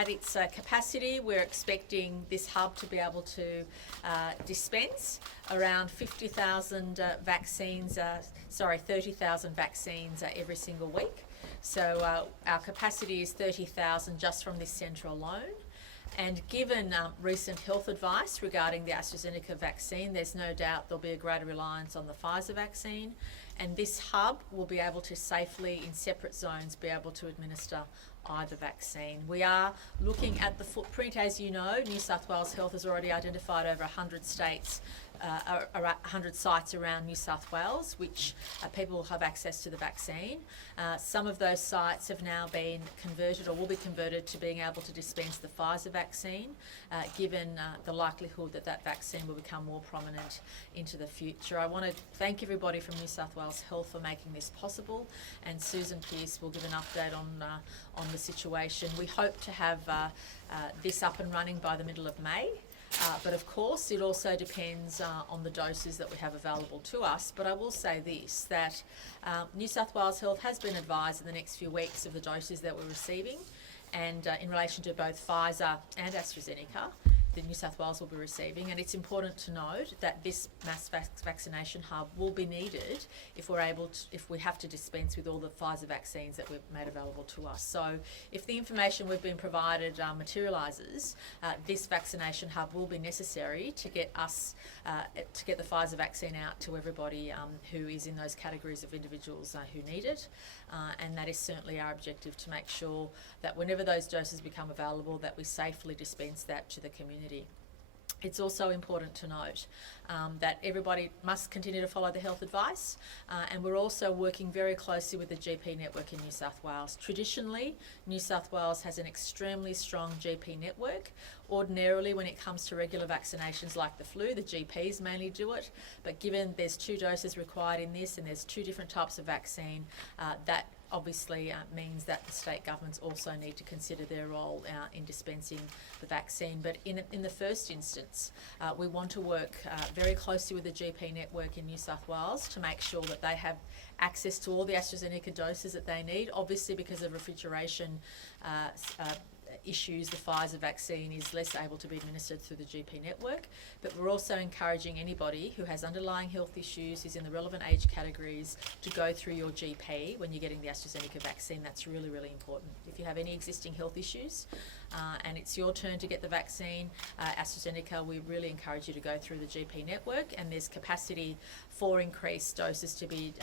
at its capacity, we're expecting this hub to be able to dispense around 50,000 vaccines, 30,000 vaccines every single week. So our capacity is 30,000 just from this centre alone. And given recent health advice regarding the AstraZeneca vaccine, there's no doubt there'll be a greater reliance on the Pfizer vaccine. And this hub will be able to safely, in separate zones, be able to administer either vaccine. We are looking at the footprint. As you know, New South Wales Health has already identified over 100 states, 100 sites around New South Wales, which people will have access to the vaccine. Some of those sites have now been converted or will be converted to being able to dispense the Pfizer vaccine, given the likelihood that that vaccine will become more prominent into the future. I want to thank everybody from New South Wales Health for making this possible, and Susan Pearce will give an update on the situation. We hope to have this up and running by the middle of May. But of course, it also depends on the doses that we have available to us. But I will say this, that New South Wales Health has been advised in the next few weeks of the doses that we're receiving, and in relation to both Pfizer and AstraZeneca, that New South Wales will be receiving. And it's important to note that this mass vaccination hub will be needed if we have to dispense with all the Pfizer vaccines that we've made available to us. So if the information we've been provided materialises, this vaccination hub will be necessary to get us, to get the Pfizer vaccine out to everybody who is in those categories of individuals who need it. And that is certainly our objective, to make sure that whenever those doses become available, that we safely dispense that to the community. It's also important to note that everybody must continue to follow the health advice, and we're also working very closely with the GP network in New South Wales. Traditionally, New South Wales has an extremely strong GP network. Ordinarily, when it comes to regular vaccinations like the flu, the GPs mainly do it, but given there's 2 doses required in this and there's 2 different types of vaccine, that obviously means that the state governments also need to consider their role in dispensing the vaccine. But in the first instance, we want to work very closely with the GP network in New South Wales to make sure that they have access to all the AstraZeneca doses that they need. Obviously, because of refrigeration issues, the Pfizer vaccine is less able to be administered through the GP network, but we're also encouraging anybody who has underlying health issues, who's in the relevant age categories, to go through your GP when you're getting the AstraZeneca vaccine. That's really, really important. If you have any existing health issues and it's your turn to get the vaccine, AstraZeneca, we really encourage you to go through the GP network, and there's capacity for increased doses to be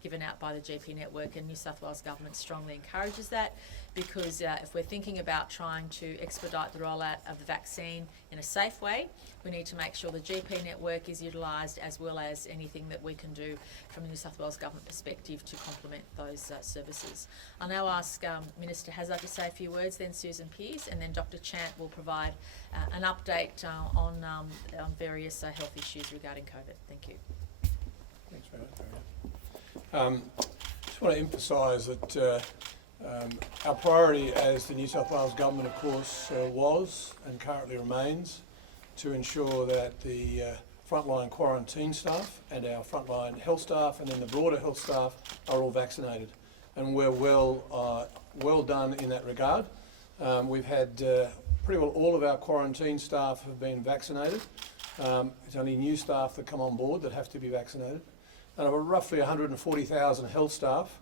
given out by the GP network, and New South Wales Government strongly encourages that, because if we're thinking about trying to expedite the rollout of the vaccine in a safe way, we need to make sure the GP network is utilised, as well as anything that we can do from a New South Wales Government perspective to complement those services. I'll now ask Minister Hazzard to say a few words, then Susan Pearce, and then Dr Chant will provide an update on various health issues regarding COVID. Thank you. Thanks very much. Just want to emphasise that our priority as the New South Wales Government, of course, was and currently remains to ensure that the frontline quarantine staff and our frontline health staff and then the broader health staff are all vaccinated, and we're well done in that regard. We've had pretty well all of our quarantine staff have been vaccinated. It's only new staff that come on board that have to be vaccinated. And of roughly 140,000 health staff,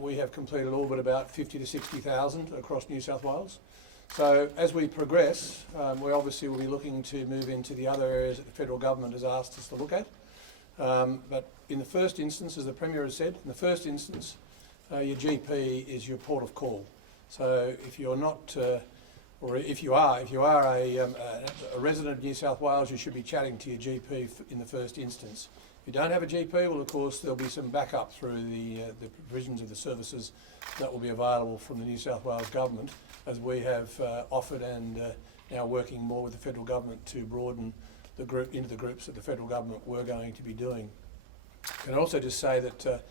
we have completed all but about 50 to 60,000 across New South Wales. So as we progress, we obviously will be looking to move into the other areas that the federal government has asked us to look at. But in the first instance, as the Premier has said, in the first instance, your GP is your port of call. So if you're not, or if you are a resident of New South Wales, you should be chatting to your GP in the first instance. If you don't have a GP, well, of course, there'll be some backup through the provisions of the services that will be available from the New South Wales Government, as we have offered and now working more with the federal government to broaden the group into the groups that the federal government were going to be doing. Can I also just say that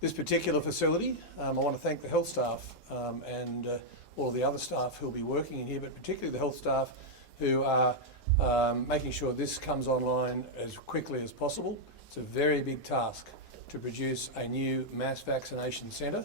this particular facility, I want to thank the health staff and all the other staff who will be working in here, but particularly the health staff who are making sure this comes online as quickly as possible. It's a very big task to produce a new mass vaccination centre.